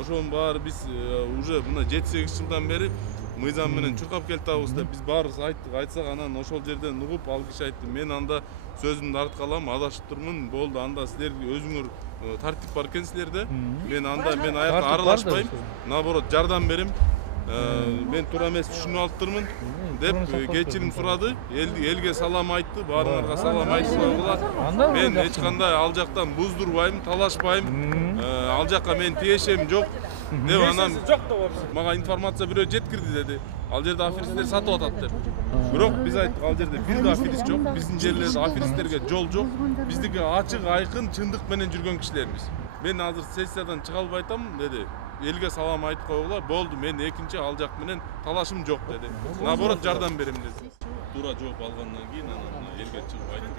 Ошонун баары биз уже мына 7-8 жылдан бери мыйзам менен чуркап келатабыз деп биз баарыбыз айттык. Айтсак анан ошол жерден угуп ал киши айтты: "Мен анда сөзүмдү арткалам, адашып турмун. Болду, анда силер өзүңөр тартип бар экен силерде. Мен аяка аралашпайм. Наоборот, жардам берем. Мен туура эмес түшүнүп алыптырмын" деп кечирим сурады. Элге салам айтты, баарыңарга салам айтып койгула. Мен эч кандай ал жактан буздурбайм, талашпайм. Ал жакка мен тиешем жок деп анан мага информация бирөө жеткирди деди. Ал жерде аферисттер сатып атат деп. Бирок биз айттык, ал жерде бир да аферист жок. Биздин жерлерде аферисттерге жол жок. Биздики ачык, айкын, чындык менен жүргөн кишилербиз. Мен азыр сессиядан чыга албай атам деди. Элге салам айтып койгула. Болду, мен экинчи ал жак менен талашым жок деди. Наоборот, жардам берем деди. Туура жооп алгандан кийин анан элге чыгып айтып